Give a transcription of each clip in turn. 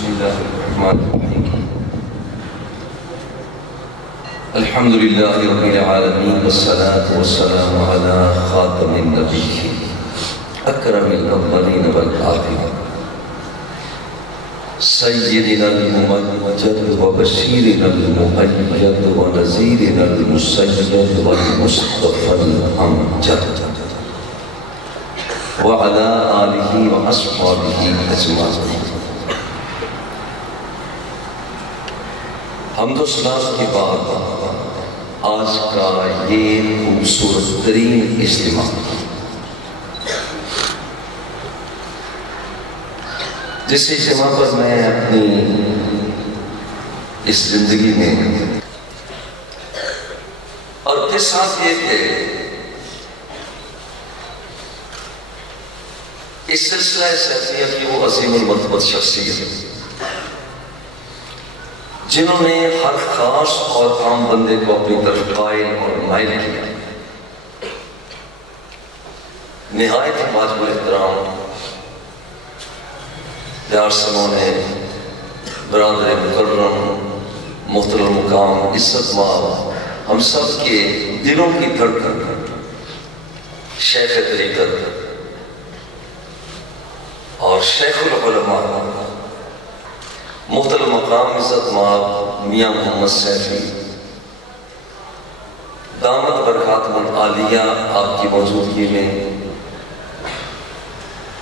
بسم الله الرحمن الرحيم الحمد لله رب العالمين والصلاة والسلام على خاتم النبيين أكرم الأولين والآخرين سيدنا الممجد وبشيرنا المؤيد ونذيرنا المسيد والمصطفى الأمجد وعلى آله وأصحابه أجمعين. حمد و ثنا کے بعد آج کا یہ خوبصورت ترین اجتماع جس اجتماع پر میں اپنی اس زندگی میں اور کے ساتھ یہ کہ اس سلسلہ سیفیت کی وہ عظیم المرتبت شخصیت جنہوں نے ہر خاص اور عام بندے کو اپنی طرف قائل اور مائل کیا. نہایت واجب احترام پیار سمونے برادر مکرم محترم مقام عزت مآب ہم سب کے دلوں کی دھڑکن شیخ طریقت اور شیخ العلماء محترم مقام عزت مآب میاں محمد سیفی دامت برکاتہ العالیہ آپ کی موجودگی میں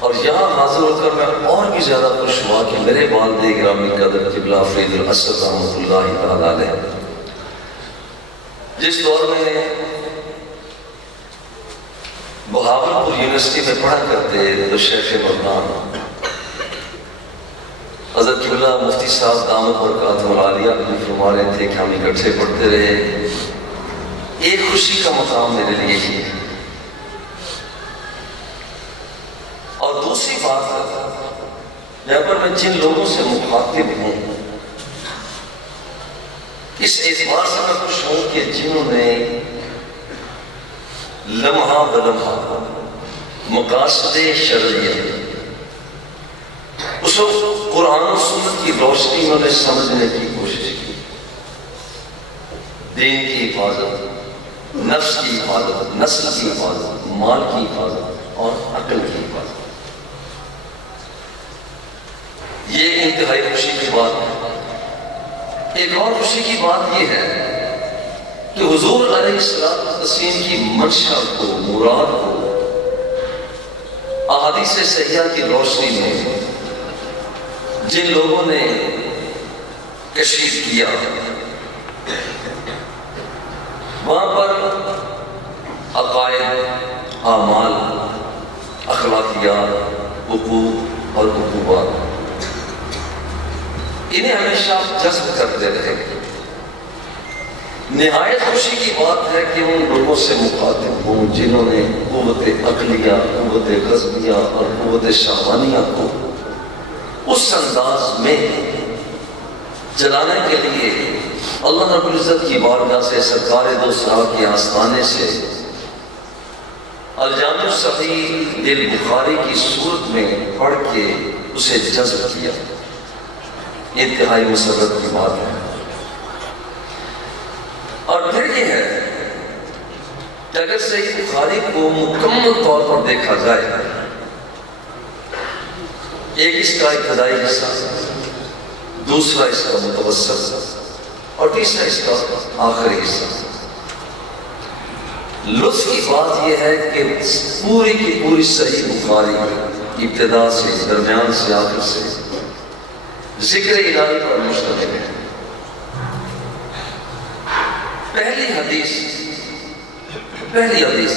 اور یہاں حاضر ہو کر میں اور بھی زیادہ خوش ہوا کہ میرے والد گرامی قدر قبلہ فرید الاسد رحمۃ اللہ تعالیٰ علیہ جس دور میں بہاولپور یونیورسٹی میں پڑھا کرتے تو شیخ مردان حضرت قبلہ مفتی صاحب دامت برکاتہ العالیہ اپنی فرما رہے تھے کہ ہم اکٹھے پڑھتے رہے. ایک خوشی کا مقام میرے لیے ہی اور دوسری بات یہاں پر میں جن لوگوں سے مخاطب ہوں اس اعتبار سے میں خوش ہوں کہ جنہوں نے لمحہ بلمحہ مقاصد شرعیہ اس وقت قرآن و سنت کی روشنی انہوں نے سمجھنے کی کوشش کی. دین کی حفاظت، نفس کی حفاظت، نسل کی حفاظت، مال کی حفاظت اور عقل کی حفاظت. یہ انتہائی خوشی کی بات ہے. ایک اور خوشی کی بات یہ ہے کہ حضور علیہ السلام کی منشا کو، مراد کو احادیث صحیحہ کی روشنی میں جن لوگوں نے کشف کیا وہاں پر عقائد، اعمال، اخلاقیات، حقوق اور عقوبات انہیں ہمیشہ جذب کرتے رہے. نہایت خوشی کی بات ہے کہ ان لوگوں سے مخاطب ہوں جنہوں نے قوت عقلیہ، قوت غضبیہ اور قوت شہوانیہ کو اس انداز میں چلانے کے لیے اللہ رب العزت کی بارگاہ سے سرکار دو صحابہ کے آستانے سے الجامع الصحیح للبخاری کی صورت میں پڑھ کے اسے جذب کیا. انتہائی مسرت کی بات ہے. اور پھر یہ ہے کہ اگر صحیح بخاری کو مکمل طور پر دیکھا جائے ایک اس کا ابتدائی حصہ، دوسرا اس کا متوسط اور تیسرا اس کا آخری حصہ. لطف کی بات یہ ہے کہ پوری کی پوری صحیح بخاری ابتدا سے درمیان سے آخر سے ذکر الہی پر مشتمل ہے. پہلی حدیث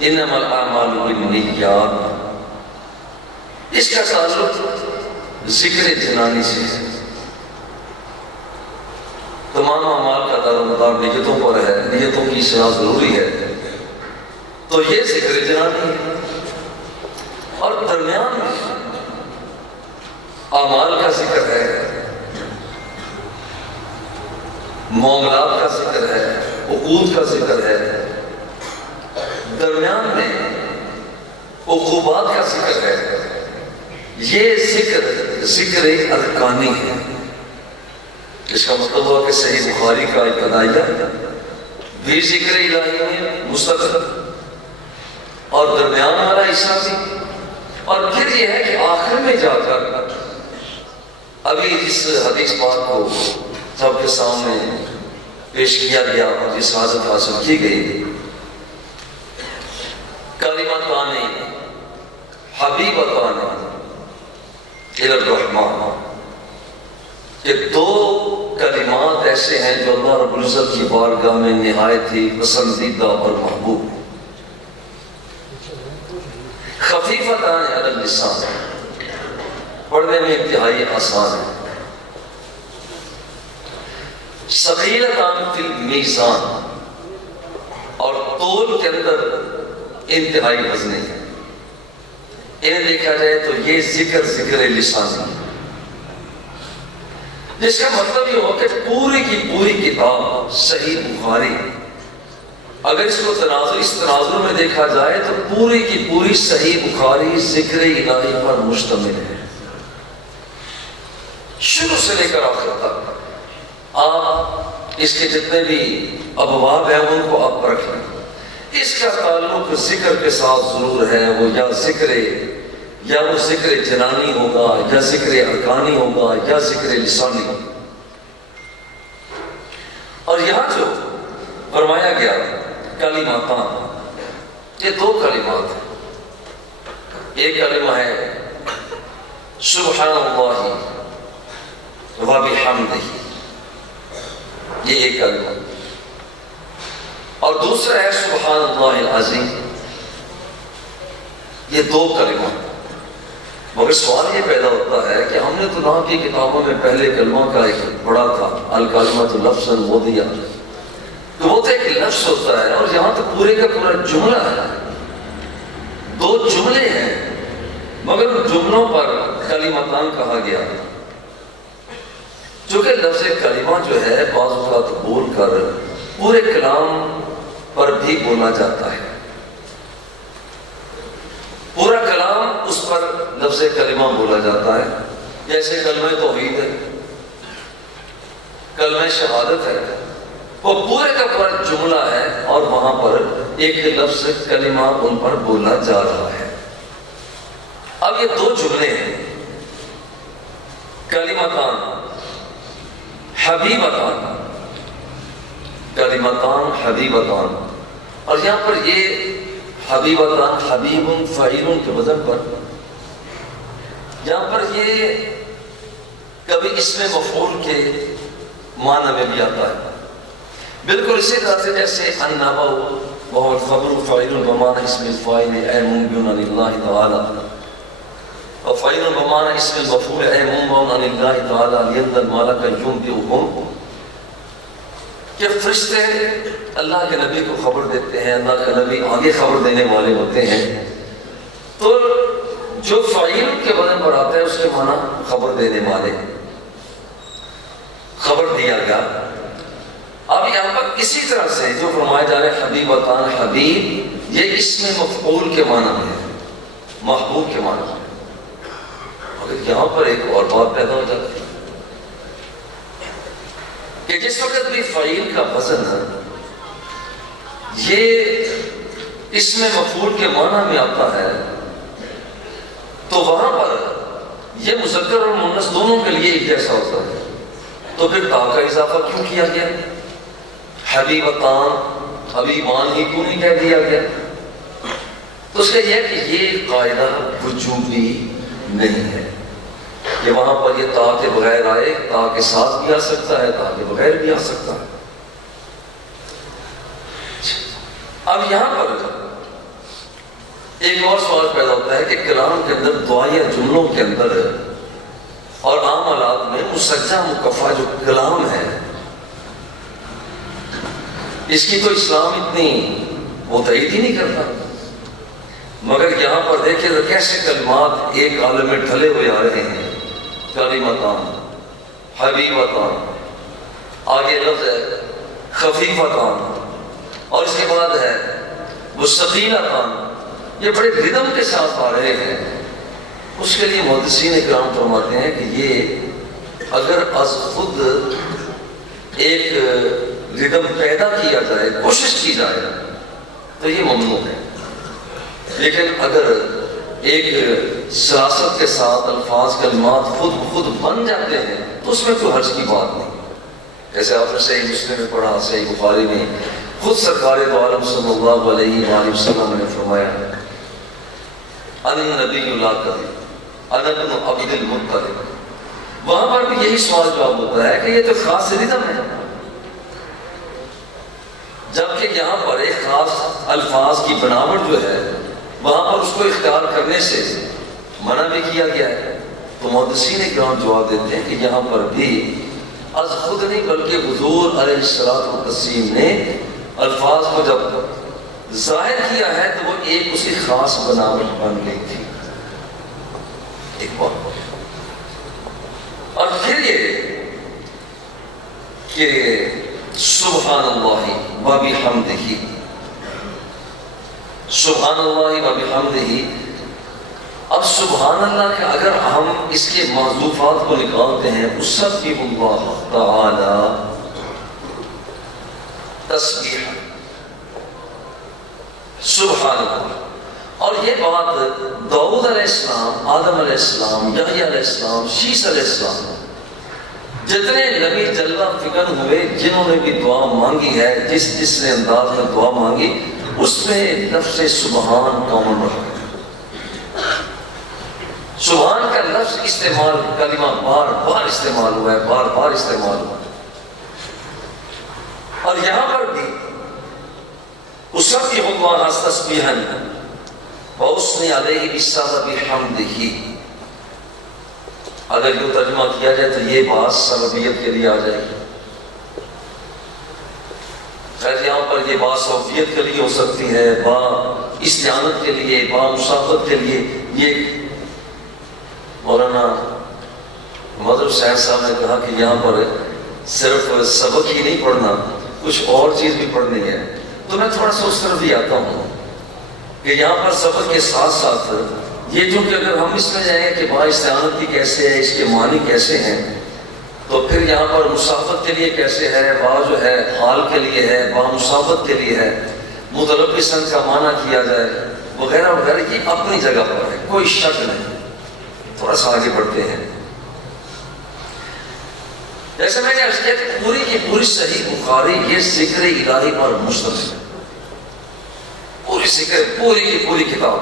انما الاعمال بالنیات، اس کا تعلق ذکر جنانی سے. تمام اعمال کا دار و مدار نیتوں پر ہے، نیتوں کی اصلاح ضروری ہے. تو یہ ذکر جنانی ہے اور درمیان میں اعمال کا ذکر ہے، معاملات کا ذکر ہے، عقود کا ذکر ہے. درمیان میں عقوبات کا ذکر ہے. یہ ذکر ارکانی ہے. اس کا مطلب ہوا کہ صحیح بخاری کا ابتدائیہ بھی ذکر الہی میں مستقل اور درمیان والا حصہ بھی، اور پھر یہ ہے کہ آخر میں جا کر ابھی اس حدیث پاک کو سب کے سامنے پیش کیا گیا اور جس حاضر حاصل کی گئی، کلمتان حبیبتان الی الرحمن، کہ دو کلمات ایسے ہیں جو اللہ رب العزت کی بارگاہ میں نہایت ہی پسندیدہ اور محبوب ہیں. خفیفتان علی اللسان، پڑھنے میں انتہائی آسان ہے. ثقیلتان فی المیزان، اور تول کے اندر انتہائی وزنی ہے. انہیں دیکھا جائے تو یہ ذکر لسانی ہے، جس کا مطلب یہ ہو کہ پوری کی پوری کتاب صحیح بخاری، اگر اس کو اس تناظر میں دیکھا جائے تو پوری کی پوری صحیح بخاری ذکر الہی پر مشتمل ہے، شروع سے لے کر آخر تک. آپ اس کے جتنے بھی ابواب ہیں ان کو آپ پرکھ لیں. اس کا تعلق ذکر کے ساتھ ضرور ہے، وہ یا وہ ذکر جنانی ہوگا، یا ذکر ارکانی ہوگا، یا ذکر لسانی ہوگا. اور یہاں جو فرمایا گیا کلماتان، یہ دو کلمات ہیں. ایک کلمہ ہے سبحان اللہ و بحمدہ، یہ ایک کلمہ، اور دوسرا ہے سبحان اللہ العظیم. یہ دو کلمہ. مگر سوال یہ پیدا ہوتا ہے کہ ہم نے تو نام کی کتابوں میں پہلے کلمہ کا ایک پڑھا تھا، الکلمۃ لفظا وضعیہ، تو وہ تو ایک لفظ ہوتا ہے، اور یہاں تو پورے کا پورا جملہ ہے. دو جملے ہیں مگر ان جملوں پر کلمتان کہا گیا، چونکہ لفظ کلمہ جو ہے بعض اوقات بول کر پورے کلام پر بھی بولا جاتا ہے. پورا کلام اس پر لفظ کلمہ بولا جاتا ہے، جیسے کلمہ توحید ہے، کلمہ شہادت ہے، وہ پورے کا پورا جملہ ہے اور وہاں پر ایک لفظ کلمہ ان پر بولا جا رہا ہے. اب یہ دو جملے ہیں، کلمتان حبیبتان، کلمتان حبیبتان، اور یہاں پر یہ حبیبتان حبیب فعیل کے وزن پر، یہاں پر یہ کبھی اسم مفعول کے معنی میں بھی آتا ہے، بالکل اسی طرح سے جیسے النبأ وهو الخبر فعیل بمعنی اسم الفاعل اے منبع عن اللہ تعالی، اور فعیل بمعنی اسم المفعول اے منبع عن اللہ تعالی لأن الملک ينبئهم، کہ فرشتے اللہ کے نبی کو خبر دیتے ہیں، اللہ کے نبی آگے خبر دینے والے ہوتے ہیں. تو جو فعیل کے وزن پر آتا ہے اس کے معنی خبر دینے والے، خبر دیا گیا. اب یہاں پر اسی طرح سے جو فرمایا جا رہا ہے حبیبتان، حبیب یہ اسم مفعول کے معنی ہے، محبوب کے معنی ہے. مگر یہاں پر ایک اور بات پیدا ہو جاتی ہے کہ جس وقت بھی فعیل کا وزن ہے یہ اسم مفعول کے معنی میں آتا ہے، تو وہاں پر یہ مذکر اور مؤنث دونوں کے لیے ایک جیسا ہوتا ہے. تو پھر تا کا اضافہ کیوں کیا گیا؟ حبیبتان حبیبان ہی کیوں نہیں کہہ دیا گیا؟ تو اس کا یہ ہے کہ یہ قاعدہ وجوبی نہیں ہے کہ وہاں پر یہ تا کے بغیر آئے، تا کے ساتھ بھی آ سکتا ہے، تا کے بغیر بھی آ سکتا ہے. اب یہاں پر ایک اور سوال پیدا ہوتا ہے کہ کلام کے اندر دعائیہ جملوں کے اندر اور عام حالات میں مسجع مکفہ جو کلام ہے اس کی تو اسلام اتنی وہ تائید ہی نہیں کرتا. مگر یہاں پر دیکھیں تو کیسے کلمات ایک عالم میں ڈھلے ہوئے آ رہے ہیں. کلمتان حبیبتان، آگے لفظ ہے خفیفتان، اور اس کے بعد ہے وہ ثقیلتان. یہ بڑے ردم کے ساتھ آ رہے ہیں. اس کے لیے محدثین اکرام فرماتے ہیں کہ یہ اگر از خود ایک ردم پیدا کیا جائے، کوشش کی جائے تو یہ ممنوع ہے، لیکن اگر ایک سراست کے ساتھ الفاظ کلمات خود بن جاتے ہیں تو اس میں کوئی حرج کی بات نہیں۔ جیسے آپ نے صحیح مسلم میں پڑھا، صحیح بخاری میں خود سرکار دو عالم صلی اللہ علیہ وآلہ وسلم نے فرمایا انا النبی لا کذب انا ابن عبد المطلب۔ وہاں پر بھی یہی سوال جواب ہوتا ہے کہ یہ تو خاص ردم ہے، جبکہ یہاں پر ایک خاص الفاظ کی بناوٹ جو ہے وہاں پر اس کو اختیار کرنے سے منع بھی کیا گیا ہے۔ تو محدثین کرام جواب دیتے ہیں کہ یہاں پر بھی از خود نہیں بلکہ حضور علیہ السلام نے الفاظ کو جب ظاہر کیا ہے تو وہ ایک اسی خاص بناوٹ بن گئی تھی، ایک بات۔ اور پھر یہ کہ سبحان اللہ و بحمدہ، سبحان اللہ و بحمدہ، اب سبحان اللہ کے اگر ہم اس کے محذوفات کو نکالتے ہیں، اسبح اللہ تعالی تسبیح، سبحان اللہ۔ اور یہ بات داؤد علیہ السلام، آدم علیہ السلام، یحییٰ علیہ السلام، شیس علیہ السلام، جتنے نبی جلوہ فکر ہوئے جنہوں نے بھی دعا مانگی ہے، جس نے انداز میں دعا مانگی، اس میں لفظ سبحان کامن رہا۔ سبحان کا لفظ استعمال، کلمہ بار بار استعمال ہوا ہے، بار بار استعمال ہوا ہے۔ اور یہاں پر بھی اسبح اللہ تسبیحا واثنی علیہ بسبب حمدہ، اگر یہ ترجمہ کیا جائے تو یہ بات سببیت کے لیے آ جائے گی۔ خیر یہاں پر یہ بات سببیت کے لیے ہو سکتی ہے، با استعانت کے لیے، با مصابت کے لیے۔ یہ مولانا مظہر شاہد صاحب نے کہا کہ یہاں پر صرف سبق ہی نہیں پڑھنا، کچھ اور چیز بھی پڑھنی ہے، تو میں تھوڑا سا اس طرف بھی آتا ہوں کہ یہاں پر سبق کے ساتھ ساتھ یہ جو کہ اگر ہم اس میں جائیں کہ با استعانت کی کیسے ہے، اس کے معنی کیسے ہیں، تو پھر یہاں پر مصابت کے لیے کیسے ہے، با جو ہے حال کے لیے ہے، با مصابت کے لیے ہے، متلبساً کا معنی کیا جائے وغیرہ وغیرہ، یہ اپنی جگہ پر ہے، کوئی شک نہیں۔ تھوڑا سا آگے بڑھتے ہیں۔ جیسے میں نے عرض کیا کہ پوری کی پوری صحیح بخاری یہ ذکر الہی پر مشتمل ہے، پوری ذکر، پوری کی پوری کتاب،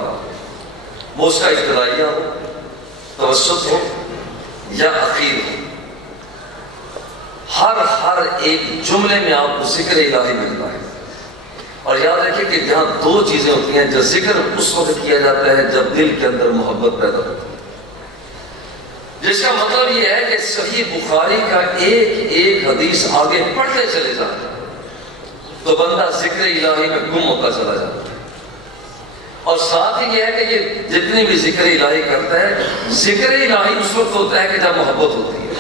وہ اس کا ابتدائیہ ہو، توسط ہو یا اخیر ہو، ہر ایک جملے میں آپ کو ذکر الہی ملتا ہے۔ اور یاد رکھیں کہ یہاں دو چیزیں ہوتی ہیں، جو ذکر اس وقت کیا جاتا ہے جب دل کے اندر محبت پیدا ہوتی ہے، جس کا مطلب یہ ہے کہ صحیح بخاری کا ایک ایک حدیث آگے پڑھتے چلے جاتا ہے تو بندہ ذکر الہی میں گم ہوتا چلا جاتا ہے۔ اور ساتھ ہی یہ ہے کہ یہ جتنی بھی ذکر الہی کرتا ہے، ذکر الہی اس وقت ہوتا ہے کہ جب محبت ہوتی ہے،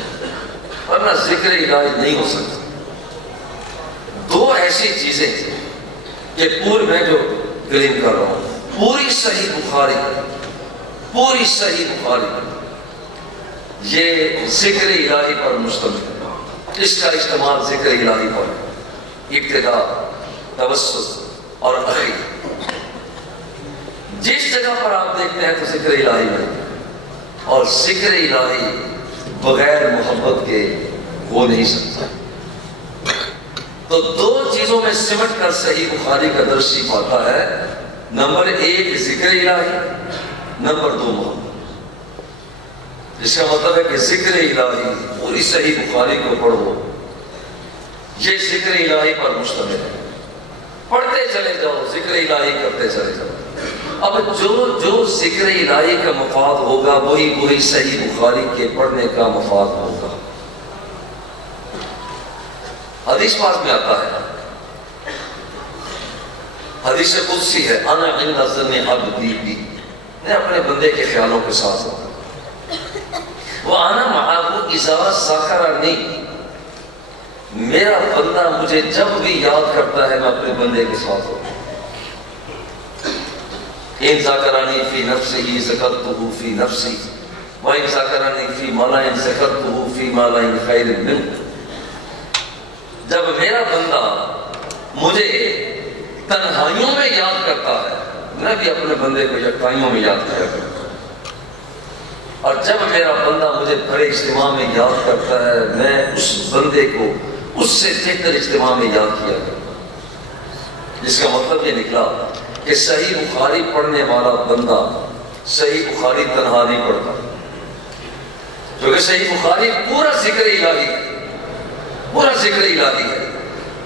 ورنہ ذکر الہی نہیں ہو سکتا۔ دو ایسی چیزیں کہ پوری میں جو کلیم کر رہا ہوں، پوری صحیح بخاری یہ ذکر الہی پر مشتمل ہے، اس کا استعمال ذکر الہی پر، ابتدا، توسط اور اخیر، جس جگہ پر آپ دیکھتے ہیں تو ذکر الہی میں، اور ذکر الہی بغیر محبت کے ہو نہیں سکتا۔ تو دو چیزوں میں سمٹ کر صحیح بخاری کا درس پاتا ہے، نمبر ایک ذکر الہی، نمبر دو محبت۔ اس کا مطلب ہے کہ ذکر الہی پوری صحیح بخاری کو پڑھو، یہ ذکر الہی پر مشتمل ہے، پڑھتے چلے جاؤ، ذکر الہی کرتے چلے جاؤ۔ اب جو ذکر الہی کا مفاد ہوگا وہی صحیح بخاری کے پڑھنے کا مفاد ہوگا۔ حدیث پاک میں آتا ہے، حدیث قدسی ہے، انا عند ظن عبدی بی، میں اپنے بندے کے خیالوں کے ساتھ ہوں، وَأَنَا مَعَهُ إِذَا ذَكَرَنِي، میرا بندہ مجھے جب بھی یاد کرتا ہے میں اپنے بندے کے ساتھ ہوں۔ ان ذکرنی فی نفسہ ذکرتہ فی نفسی وَإِن ذَكَرَنِي فِي مَلَئٍ ذَكَرْتُهُ فِي مَلَئٍ خَيْرٍ مِّنْهُ۔ جب میرا بندہ مجھے تنہائیوں میں یاد کرتا ہے، میں بھی اپنے بندے کو یکتائیوں میں یاد کیا کرتا ہوں، اور جب میرا بندہ مجھے بڑے اجتماع میں یاد کرتا ہے، میں اس بندے کو اس سے بہتر اجتماع میں یاد کیا کرتا ہوں۔ جس کا مطلب یہ نکلا کہ صحیح بخاری پڑھنے والا بندہ صحیح بخاری تنہا نہیں پڑھتا، کیونکہ صحیح بخاری پورا ذکر الہی ہے، پورا ذکر الہی ہے،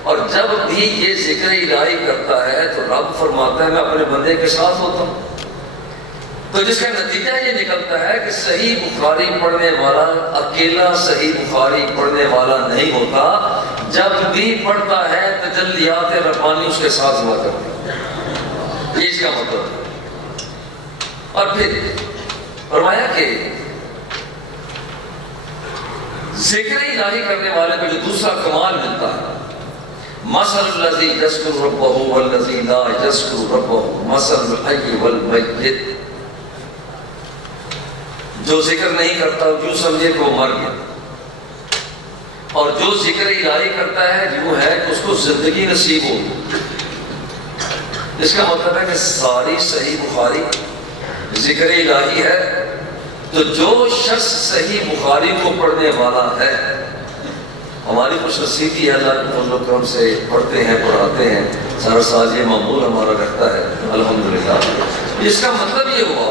اور جب بھی یہ ذکر الہی کرتا ہے تو رب فرماتا ہے میں اپنے بندے کے ساتھ ہوتا ہوں۔ تو جس کا نتیجہ یہ نکلتا ہے کہ صحیح بخاری پڑھنے والا اکیلا صحیح بخاری پڑھنے والا نہیں ہوتا، جب بھی پڑھتا ہے تجلیات ربانی اس کے ساتھ ہوا کرتی ہے، یہ اس کا مطلب ہے۔ اور پھر فرمایا کہ ذکر الہی کرنے والے کو جو دوسرا کمال ملتا ہے، مثل الذی یذکر ربہ والذی لا یذکر ربہ مثل الحی والمیت۔ جو ذکر نہیں کرتا جو سمجھے کہ وہ مر گیا، اور جو ذکر الہی کرتا ہے جو ہے کہ اس کو زندگی نصیب ہو۔ اس کا مطلب ہے کہ ساری صحیح بخاری ذکر الہی ہے، تو جو شخص صحیح بخاری کو پڑھنے والا ہے، ہماری خوش نصیبی ہے، اللہ کے فضل و کرم سے پڑھتے ہیں پڑھاتے ہیں، سارا ساز یہ معمول ہمارا رکھتا ہے الحمدللہ۔ اس کا مطلب یہ ہوا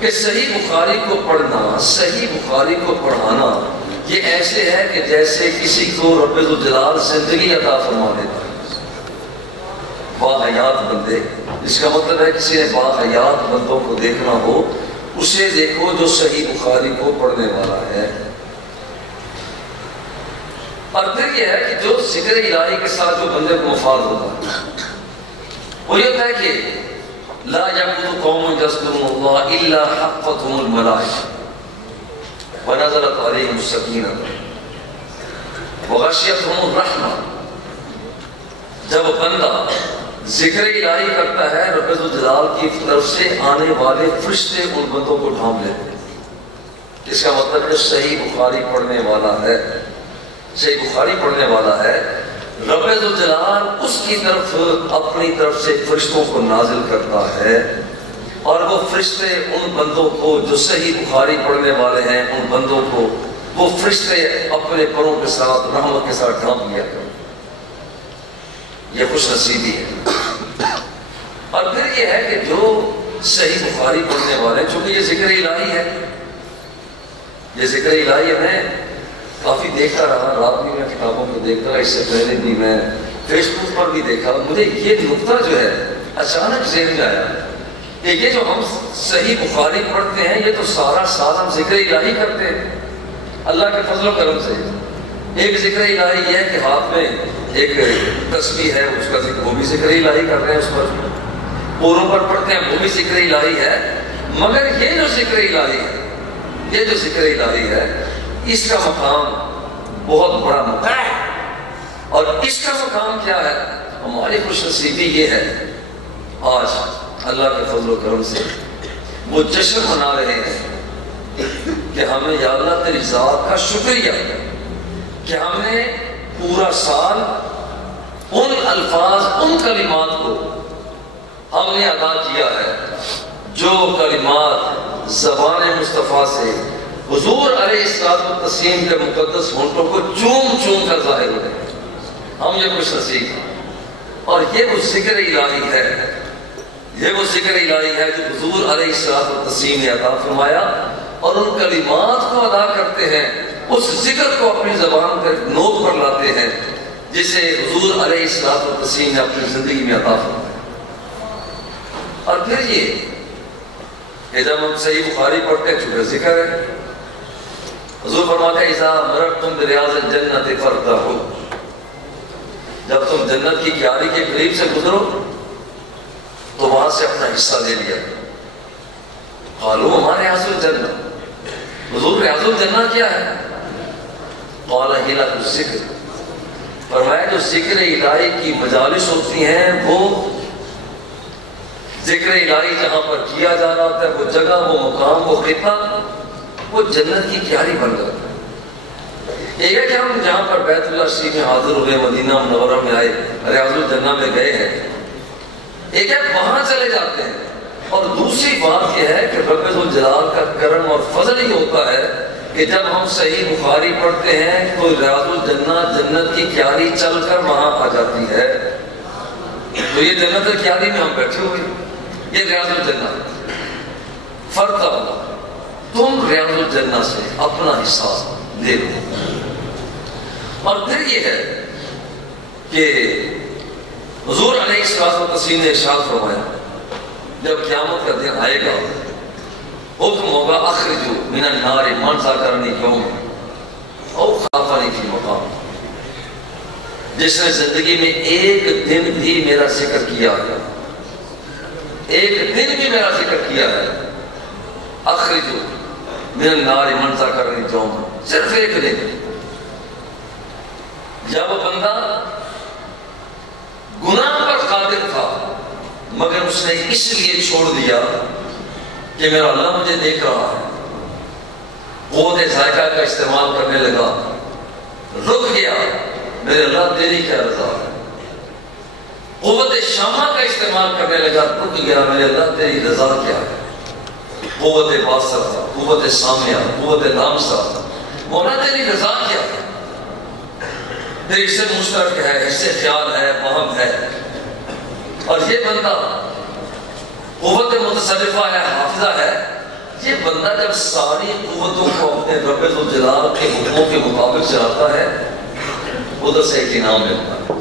کہ صحیح بخاری کو پڑھنا، صحیح بخاری کو پڑھانا یہ ایسے ہے کہ جیسے کسی کو رب ذوالجلال زندگی عطا فرما دیتا ہے، باحیات بندے۔ اس کا مطلب ہے کسی نے باحیات بندوں کو دیکھنا ہو، اسے دیکھو جو صحیح بخاری کو پڑھنے والا ہے۔ اور پھر یہ ہے کہ جو ذکر الہی کے ساتھ جو بندے کو مفاد ہوتا ہے وہ یہ ہوتا ہے کہ لا یعبد قوم یذکرون اللہ الا حفتهم الملائکہ ونزلت علیہم السکینہ وغشیتہم الرحمہ۔ جب بندہ ذکر الہی کرتا ہے، رب ذوالجلال کی طرف سے آنے والے فرشتے ان بندوں کو ڈھانپ لیتے ہیں۔ اس کا مطلب ہے صحیح بخاری پڑھنے والا ہے، صحیح بخاری پڑھنے والا ہے، رب ذوالجلال اس کی طرف اپنی طرف سے فرشتوں کو نازل کرتا ہے، اور وہ فرشتے ان بندوں کو جو صحیح بخاری پڑھنے والے ہیں ان بندوں کو وہ فرشتے اپنے پروں کے ساتھ رحمت کے ساتھ ڈھانپ لیا کرتے ہیں۔ یہ خوش نصیبی ہے۔ اور پھر یہ ہے کہ جو صحیح بخاری پڑھنے والے، چونکہ یہ ذکر الہی ہے، یہ ذکر الہی ہے، میں کافی دیکھتا رہا، رات بھی میں کتابوں کو دیکھتا رہا، اس سے پہلے بھی میں فیس بک پر بھی دیکھا، مجھے یہ نقطہ جو ہے اچانک ذہن میں آیا کہ یہ جو ہم صحیح بخاری پڑھتے ہیں یہ تو سارا سال ہم ذکر الہی کرتے ہیں اللہ کے فضل و کرم سے۔ ایک ذکر الہی یہ ہے کہ ہاتھ میں ایک تسبیح ہے، اس کا ذکر وہ بھی ذکر الہی کر رہے ہیں، اس پر پوروں پر پڑھتے ہیں وہ بھی ذکر الہی ہے، مگر یہ جو ذکر الہی ہے، یہ جو ذکر الہی ہے اس کا مقام بہت بڑا مقام ہے۔ اور اس کا مقام کیا ہے؟ ہماری خوش نصیبی یہ ہے آج اللہ کے فضل و کرم سے وہ جشن منا رہے ہیں کہ ہمیں یا اللہ تیری ذات کا شکریہ کہ ہم نے پورا سال ان الفاظ ان کلمات کو ہم نے ادا کیا ہے جو کلمات زبان مصطفیٰ سے حضور علیہ السلام کے مقدس ہونٹوں کو چوم چوم کر ظاہر ہوئے۔ ہم یہ خوش نصیب ہیں، اور یہ وہ ذکر الہی ہے، یہ وہ ذکر الہی ہے جو حضور علیہ السلام نے عطا فرمایا، اور ان کلمات کو ادا کرتے ہیں، اس ذکر کو اپنی زبان پر نوٹ پر لاتے ہیں جسے حضور علیہ السلام نے اپنی زندگی میں عطا فرمایا۔ اور پھر یہ کہ جب ہم صحیح بخاری پڑھتے ہیں چونکہ ذکر ہے، حضور فرماتے ہیں اذا مررتم بریاض الجنت فارتاحوا، جب تم جنت کی کیاری کے قریب سے گزرو تو وہاں سے اپنا حصہ لے لیا۔ قالوا ہمارے ریاض الجنہ، حضور ریاض الجنہ کیا ہے؟ قال حلق الذکر، فرمایا جو ذکر الہی کی مجالس ہوتی ہیں وہ ذکر الہی جہاں پر کیا جا رہا ہوتا ہے، وہ جگہ، وہ مقام، وہ خطہ، وہ جنت کی کیاری بن جاتا ہے۔ یہ ہے کہ ہم جہاں پر بیت اللہ شریف میں حاضر ہوئے، مدینہ منورہ میں آئے، ریاض الجنہ میں گئے ہیں، ایک ہے وہاں چلے جاتے ہیں، اور دوسری بات یہ ہے کہ رب ذوالجلال کا کرم اور فضل ہی ہوتا ہے کہ جب ہم صحیح بخاری پڑھتے ہیں تو ریاض الجنہ جنت کی کیاری چل کر وہاں آ جاتی ہے۔ تو یہ جنت الکیاری میں ہم بیٹھے ہوئے، یہ ریاض الجنہ فرق ہوگا، تم ریاض الجنہ سے اپنا حصہ لے لو۔ اور پھر یہ ہے کہ حضور علیہ السلام نے ارشاد فرمایا جب قیامت کا دن آئے گا حکم ہوگا اخرجو من النار من ذکرنی یوم او خافنی فی مقام، جس نے زندگی میں ایک دن بھی میرا ذکر کیا ہے، ایک دن بھی میرا ذکر کیا ہے، اخرجو من النار من ذکرنی یوم، صرف ایک دن۔ جب بندہ گناہ پر قادر تھا مگر اس نے اس لیے چھوڑ دیا کہ میرا اللہ مجھے دیکھ رہا ہے، قوت ذائقہ کا استعمال کرنے لگا، رک گیا، میرے اللہ تیری کیا رضا ہے، قوت شامہ کا استعمال کرنے لگا، رک گیا، میرے اللہ تیری رضا کیا ہے، قوت باصر، قوت سامعہ، قوت لامسہ، مولا تیری رضا کیا ہے، پھر اس سے مشترک ہے، اس سے خیال ہے، وہم ہے۔ اور یہ بندہ قوت متصرفہ ہے، حافظہ ہے، یہ بندہ جب ساری قوتوں کو اپنے رب ذوالجلال کے حکموں کے مطابق چلاتا ہے، ادھر سے ایک انعام ملتا ہے۔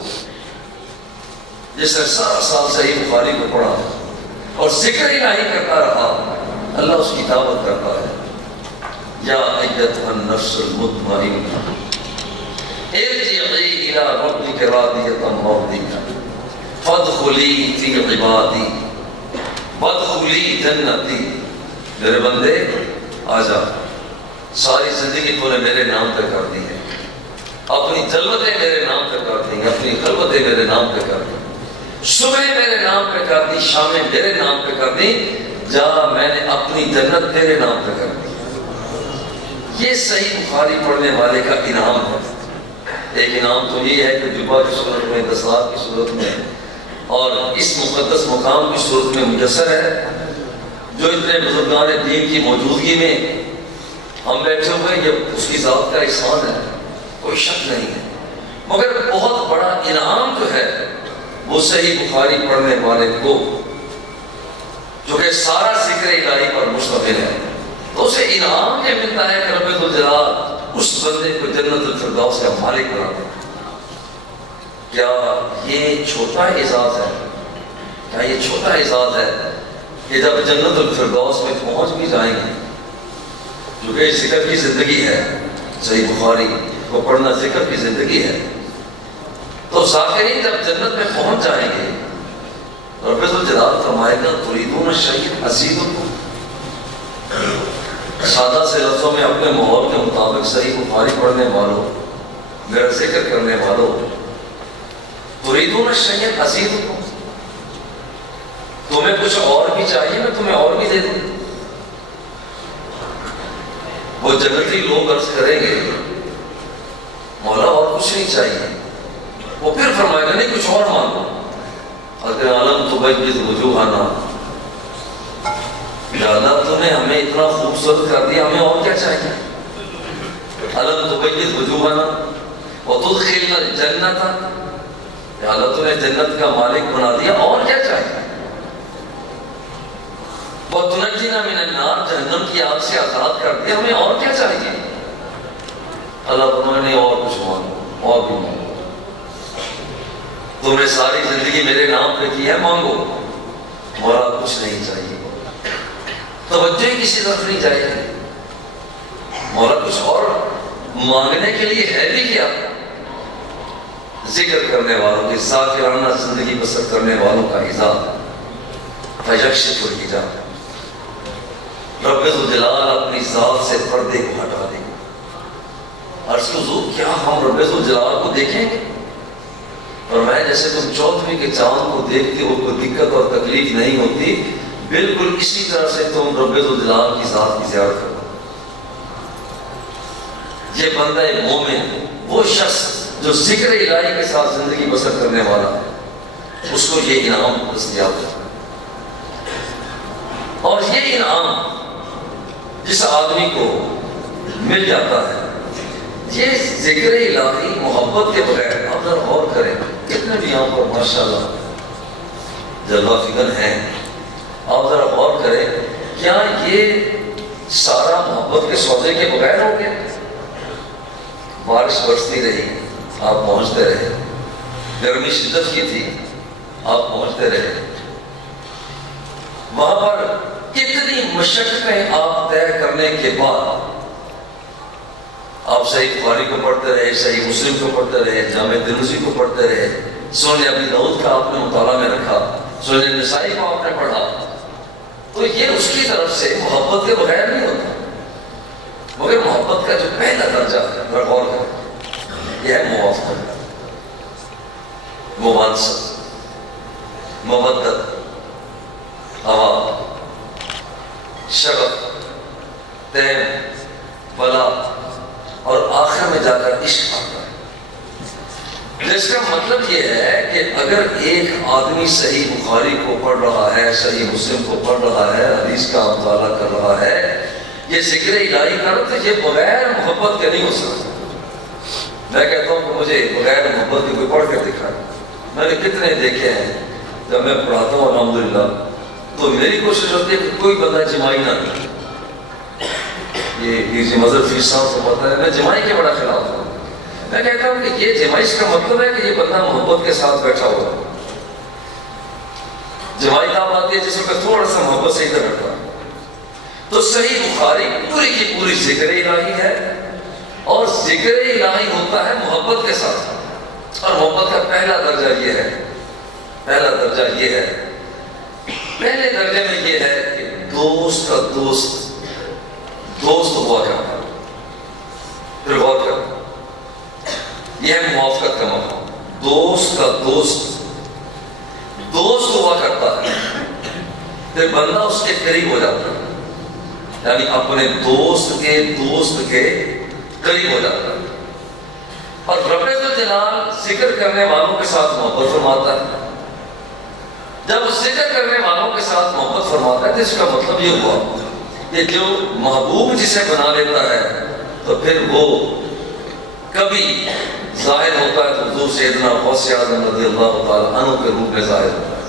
جس نے سارا سال صحیح بخاری کو پڑھا اور ذکر الہی کرتا رہا، اللہ اس کی دعوت کرتا ہے، یا ایتھا النفس المطمئنہ ارجعی الی ربک راضیۃ مرضیہ فادخلی فی عبادی وادخلی جنتی۔ میرے بندے آجا، ساری زندگی تو نے میرے نام پہ کر دی ہے، اپنی جلوتیں میرے نام پہ کر دی، اپنی خلوتیں میرے نام پہ کر دی، صبح میرے نام پہ کر دی، شامیں میرے نام پہ کر دی، جا میں نے اپنی جنت تیرے نام پہ کر دی۔ یہ صحیح بخاری پڑھنے والے کا انعام ہے۔ ایک انعام تو یہ ہے کہ جبہ کی صورت میں، دستار کی صورت میں اور اس مقدس مقام کی صورت میں میسر ہے، جو اتنے بزرگان دین کی موجودگی میں ہم بیٹھے ہوئے، یہ اس کی ذات کا احسان ہے، کوئی شک نہیں ہے، مگر بہت بڑا انعام جو ہے وہ صحیح بخاری پڑھنے والے کو، جو کہ سارا ذکر الہی پر مشتمل ہے، تو اسے انعام یہ ملتا ہے کہ رب ذوالجلال اس بندے کو جنت الفردوس کا مالک بنا دے۔ کیا یہ چھوٹا اعزاز ہے؟ کیا یہ چھوٹا اعزاز ہے کہ جب جنت الفردوس میں پہنچ بھی جائیں گے، جو کہ ذکر کی زندگی ہے، صحیح بخاری کو پڑھنا ذکر کی زندگی ہے، تو ذاکرین جب جنت میں پہنچ جائیں گے، رب ذوالجلال فرمائے گا تريدون شيئا أزيدكم، سادہ سے لفظوں میں اپنے ماحول کے مطابق صحیح بخاری پڑھنے والوں، میرا ذکر کرنے والوں، تريدون شيئا أزيدكم، تمہیں کچھ اور بھی چاہیے، میں تمہیں اور بھی دے دوں۔ وہ جنتی لوگ عرض کریں گے مولا اور کچھ نہیں چاہیے، وہ پھر فرمائے گا نہیں کچھ اور مانگو۔ اگر عالم تبیض وجوہنا، یا اللہ تو نے ہمیں اتنا خوبصورت کر دیا، ہمیں اور کیا چاہیے؟ علم تبیض وجوہنا وتدخلنا الجنت، یا اللہ تو نے جنت کا مالک بنا دیا، اور کیا چاہیے؟ وتنجینا من النار، جہنم کی آگ سے آزاد کر دیا، ہمیں اور کیا چاہیے؟ اللہ فرمائے نہیں اور کچھ مانگو، اور بھی مانگو، تم نے ساری زندگی میرے نام پہ کی ہے، مانگو، مولا کچھ نہیں چاہیے، توجہ کسی طرف نہیں چاہیے، مولا کچھ اور مانگنے کے لیے ہے بھی کیا؟ ذکر کرنے والوں کی، ذاکرانہ زندگی بسر کرنے والوں کا اعزاز، فیکشف الحجاب، رب ذوالجلال اپنی ذات سے پردے کو ہٹا دے گا۔ عرض حضور کیا ہم رب ذوالجلال کو دیکھیں گے؟ اور میں جیسے تم 14ویں کے چاند کو دیکھتے ہو کوئی دقت اور تکلیف نہیں ہوتی، بالکل اسی طرح سے تم رب ذوالجلال کی ذات کی زیارت کرو۔ یہ بندہ مومن وہ شخص جو ذکر الہی کے ساتھ زندگی بسر کرنے والا ہے، اس کو یہ انعام دستیاب ہے۔ اور یہ انعام جس آدمی کو مل جاتا ہے، یہ ذکر الہی محبت کے بغیر، آپ ذرا غور کریں کتنے بھی یہاں پر ماشاءاللہ جلوہ فکر ہیں، آپ ذرا غور کریں کیا یہ سارا محبت کے سودے کے بغیر ہو گیا؟ بارش برستی رہی، آپ پہنچتے رہے، گرمی شدت کی تھی، آپ پہنچتے رہے، وہاں پر کتنی مشقتیں آپ طے کرنے کے بعد آپ صحیح بخاری کو پڑھتے رہے، صحیح مسلم کو پڑھتے رہے، جامع ترمذی کو پڑھتے رہے، سنن ابی داؤد کا آپ نے مطالعہ میں رکھا، سنن نسائی کو آپ نے پڑھا، تو یہ اس کی طرف سے محبت کے بغیر نہیں ہوتا، مگر محبت کا جو پہلا درجہ ہے، غور کریں، یہ ہے موافقت، موانست، مودت، ہوا، شغف، تیم، بلا، اور آخر میں جا کر عشق آتا ہے۔ جس کا مطلب یہ ہے کہ اگر ایک آدمی صحیح بخاری کو پڑھ رہا ہے، صحیح مسلم کو پڑھ رہا ہے، حدیث کا مطالعہ کر رہا ہے، یہ ذکر الہی کر تو یہ بغیر محبت کے نہیں ہو سکتا۔ میں کہتا ہوں کہ مجھے بغیر محبت کے کوئی پڑھ کے دکھائے، میں نے کتنے دیکھے ہیں، جب میں پڑھاتا ہوں الحمدللہ تو میری کوشش ہوتی ہے کہ کوئی بندہ جمائی نہ کرے۔ یہ مذہب فیس صاحب کو پتہ ہے، میں جمائی کے بڑا خلاف ہوں۔ میں کہتا ہوں کہ یہ جمائی کا مطلب ہے کہ یہ بندہ محبت کے ساتھ بیٹھا ہوا ہے۔ جمائی تاب آتی ہے جس میں تھوڑا سا محبت سے ادھر بیٹھا ہے۔ تو صحیح بخاری پوری کی پوری ذکر الہی ہے، اور ذکر الہی ہوتا ہے محبت کے ساتھ، اور محبت کا پہلا درجہ یہ ہے، پہلے درجے میں یہ ہے کہ دوست کا دوست ہوا کرتا ہے۔ پھر غور کر، یہ ہے موافقت کا مقام، دوست کا دوست ہوا کرتا ہے، پھر بندہ اس کے قریب ہو جاتا ہے، یعنی اپنے دوست کے قریب ہو جاتا ہے، اور رب ذوالجلال ذکر کرنے والوں کے ساتھ محبت فرماتا ہے۔ جب وہ ذکر کرنے والوں کے ساتھ محبت فرماتا ہے تو اس کا مطلب یہ ہوا کہ جو محبوب جسے بنا لیتا ہے تو پھر وہ کبھی ظاہر ہوتا ہے تو حضور سیدنا غوث اعظم رضی اللہ تعالیٰ عنہ کے روپ میں ظاہر ہوتا ہے،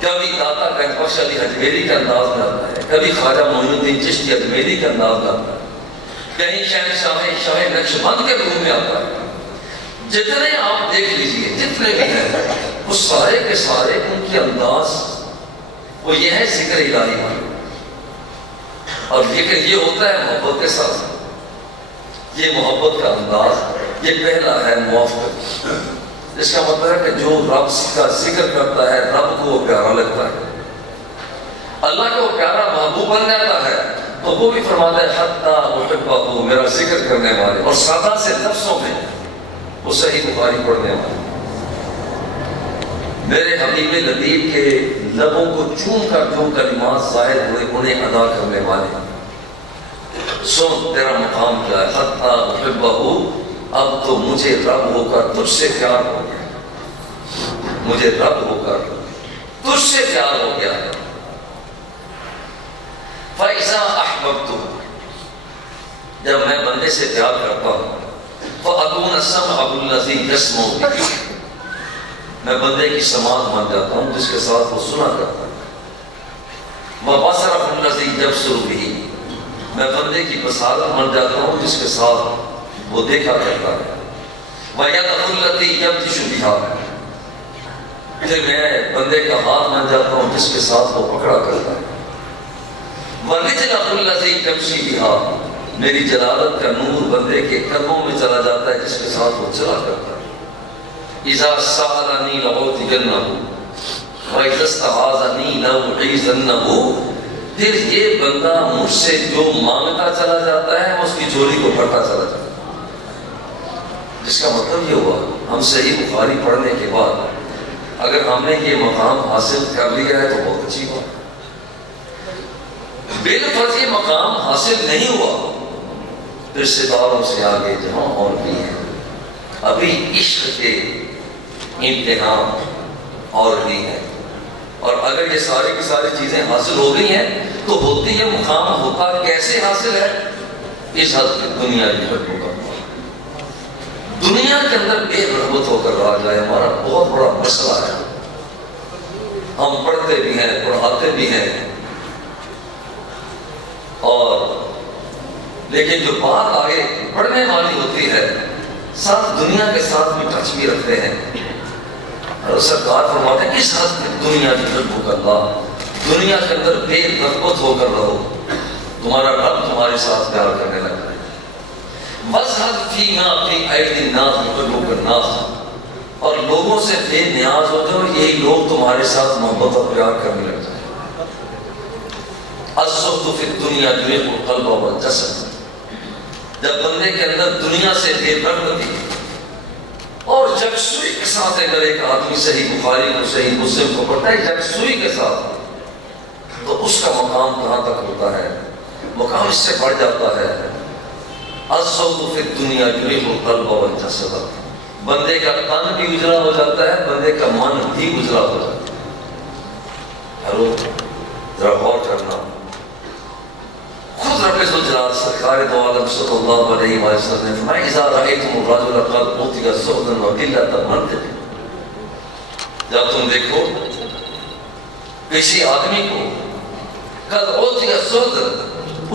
کبھی داتا گنج بخش علی اجمیری کا انداز میں آتا ہے، کبھی خواجہ معین الدین چشتی اجمیری کا انداز میں آتا ہے، کہیں شاہ نقشبند کے روپ میں آتا ہے۔ جتنے آپ دیکھ لیجئے، جتنے بھی ہیں، وہ سارے کے سارے ان کی انداز وہ یہ ہے ذکر الہی میں، اور لیکن یہ ہوتا ہے محبت کے ساتھ۔ یہ محبت کا انداز یہ پہلا ہے موافقت، جس کا مطلب ہے کہ جو رب کا ذکر کرتا ہے رب کو وہ پیارا لگتا ہے، اللہ کو وہ پیارا محبوب بن جاتا ہے، تو وہ بھی فرماتا ہے حتیٰ احبہ، میرا ذکر کرنے والے، اور سادہ سے لفظوں میں وہ صحیح بخاری پڑھنے والے، میرے حبیب لطیف کے لبوں کو چوم کر جو کلمات ظاہر ہوئے انہیں ادا کرنے والے، سن تیرا مقام کیا ہے، حتیٰ احبہ، اب تو مجھے رب ہو کر تجھ سے پیار ہو گیا، مجھے رب ہو کر تجھ سے پیار ہو گیا۔ فَإِذَا أَحْبَبْتُ، جب میں بندے سے پیار کرتا ہوں، فَأَكُونَ السَّمْعَ الَّذِي يَسْمَعُ بِهِ، میں بندے کی سماعت بن جاتا ہوں جس کے ساتھ وہ سنا کرتا ہے۔ وَبَصَرَهُ الَّذِي يَبْصِرُ بِهِ، میں بندے کی بصارت بن جاتا ہوں جس کے ساتھ وہ دیکھا کرتا ہے۔ وَيَدَهُ الَّتِي يَبْطِشُ بِهَا، پھر میں بندے کا ہاتھ بن جاتا ہوں جس کے ساتھ وہ پکڑا کرتا ہے۔ وَرِجْلَهُ الَّتِي تَمْشِي بِهَا، میری جلالت کا نور بندے کے قدموں میں چلا جاتا ہے جس کے ساتھ وہ چلا کرتا ہے۔ اِذَا سَأَلَنِي لَأُعْطِيَنَّهُ وَإِذَا اسْتَعَاذَنِي لَأُعِيذَنَّهُ، پھر یہ بندہ مجھ سے جو مانگتا چلا جاتا ہے اس کی جھولی کو بھرتا چلا جاتا ہے۔ جس کا مطلب یہ ہوا ہم صحیح بخاری پڑھنے کے بعد اگر ہم نے یہ مقام حاصل کر لیا ہے تو بہت اچھی بات. بالفرض یہ مقام حاصل نہیں ہوا پھر ستاروں سے آگے جہاں اور بھی ہیں. ابھی عشق کے امتحان اور بھی ہیں. اور اگر یہ ساری کی ساری چیزیں حاصل ہو گئی ہیں تو ہوتی یہ مقام ہوتا کیسے حاصل ہے؟ اس حد تک دنیا کی حد ہوگا. دنیا کے اندر بے رغبت ہو کر رہ جائے ہمارا بہت بڑا مسئلہ ہے. ہم پڑھتے بھی ہیں پڑھاتے بھی ہیں اور لیکن جو بات آگے پڑھنے والی ہوتی ہے ساتھ دنیا کے ساتھ بھی ٹچ بھی رکھتے ہیں. اور سرکار فرماتے ہیں اس حد تک دنیا کی حد اللہ دنیا کے اندر بے رغبت ہو کر رہو تمہارا رب تمہارے ساتھ پیار کرنے لگتا ہے. مذہب فینا فی عید الناس مقلوب الناس اور لوگوں سے بے نیاز ہوتے ہیں اور یہی لوگ تمہارے ساتھ محبت اور پیار کرنے لگ جائیں. الزہد فی الدنیا یریق القلب والجسد. جب بندے کے اندر دنیا سے بے رغبتی اور یکسوئی کے ساتھ اگر ایک آدمی صحیح بخاری کو صحیح مسلم کو پڑھتا ہے یکسوئی کے ساتھ تو اس کا مقام کہاں تک ہوتا ہے؟ مقام اس سے بڑھ جاتا ہے. الزہد فی الدنیا یریق القلب والجسد. بندے کا تن بھی اجلا ہو جاتا ہے بندے کا من بھی اجلا ہو جاتا ہے. ہلو ذرا غور کرنا. خود رب ذوالجلال سرکار دو عالم صلی اللہ علیہ وسلم نے فرمایا اذا رأیتم الرجل قد اوتی زہدا وقلۃ المنطق. جب تم دیکھو کسی آدمی کو قد اوتی زہدا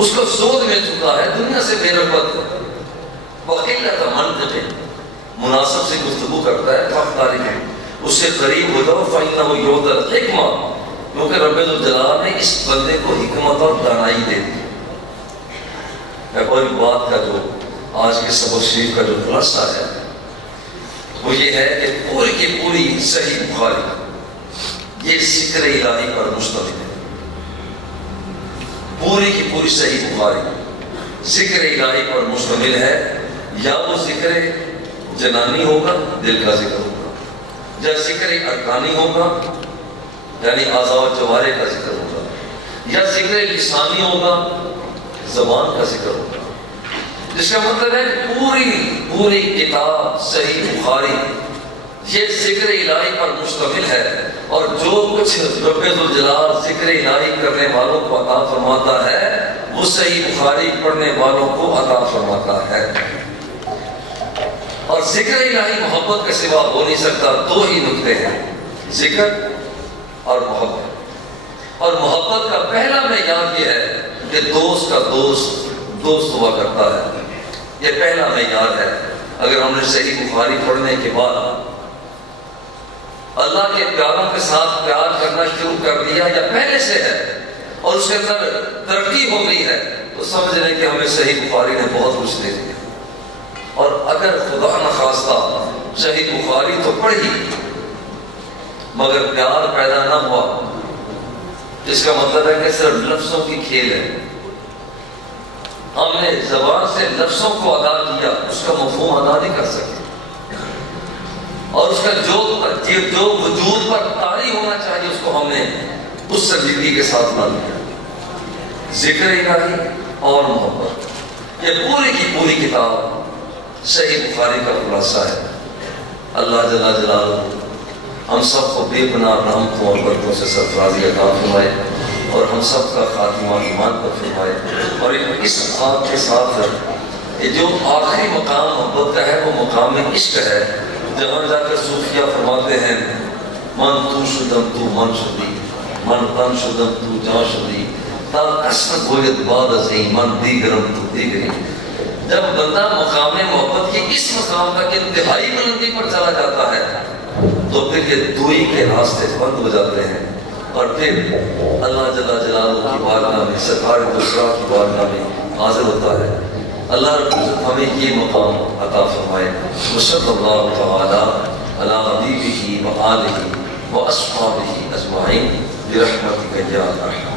اس کو زہد مل چکا ہے دنیا سے بے رغبت وقلۃ المنطق مناسب سے گفتگو کرتا ہے فختاری میں اس سے قریب ہو جاؤ فإنہ یؤتی الحکمہ کیونکہ رب ذوالجلال نے اس بندے کو حکمت اور دانائی دے دی. میں کوئی بات کا جو آج کے سبق شریف کا جو خلاصہ ہے وہ یہ ہے کہ پوری کی پوری صحیح بخاری یہ ذکر الہی پر مشتمل ہے. پوری کی پوری صحیح بخاری ذکر الہی پر مشتمل ہے. یا وہ ذکر جنانی ہوگا دل کا ذکر ہوگا یا ذکر ارکانی ہوگا یعنی اعضاء و جوارح کا ذکر ہوگا یا ذکر لسانی ہوگا زبان کا ذکر ہوگا. جس کا مطلب ہے پوری کتاب صحیح بخاری یہ ذکر الہی پر مشتمل ہے. اور جو کچھ رب ذوالجلال ذکر الہی کرنے والوں کو عطا فرماتا ہے وہ صحیح بخاری پڑھنے والوں کو عطا فرماتا ہے. اور ذکر الہی محبت کے سوا ہو نہیں سکتا. دو ہی نقطے ہیں ذکر اور محبت. اور محبت کا پہلا معیار یہ ہے کہ دوست کا دوست ہوا کرتا ہے. یہ پہلا معیار ہے. اگر ہم نے صحیح بخاری پڑھنے کے بعد اللہ کے پیاروں کے ساتھ پیار کرنا شروع کر دیا یا پہلے سے ہے اور اس کے اندر ترقی ہو گئی ہے تو سمجھ لیں کہ ہمیں صحیح بخاری نے بہت کچھ دے دیا. اور اگر خدا نخواستہ صحیح بخاری تو پڑھی مگر پیار پیدا نہ ہوا اس کا مطلب ہے کہ صرف لفظوں کی کھیل ہے. ہم نے زبان سے لفظوں کو ادا کیا اس کا مفہوم ادا نہیں کر سکتے اور اس کا جو وجود پر طاری ہونا چاہیے اس کو ہم نے اس سنجیدگی کے ساتھ نہ لیا. ذکر الہی اور محبت یہ پوری کی پوری کتاب صحیح بخاری کا خلاصہ ہے. اللہ جل جلالہ ہم سب کو بے پناہ رحمتوں اور برکتوں سے سرفرازی عطا فرمائے اور ہم سب کا خاتمہ ایمان پر فرمائے. اور اس بات کے ساتھ جو آخری مقام محبت کا ہے وہ مقام عشق ہے جہاں جا کر صوفیہ فرماتے ہیں من تو شدم تو من شدی من تن شدم تو جان شدی تا قسم گوید بعد از این من دیگرم تو دیگری. جب بندہ مقام محبت کی اس مقام تک انتہائی بلندی پر چلا جاتا ہے تو پھر یہ دوئی کے راستے بند ہو جاتے ہیں اور پھر اللہ جل جلالہ کی بارگاہ میں سرکار دوسرا کی بارگاہ میں حاضر ہوتا ہے. اللہ رب العزت ہمیں یہ مقام عطا فرمائے. صلی اللہ تعالی علی حبیبہ و آلہ و اصحابہ اجمعین برحمتک یا ارحم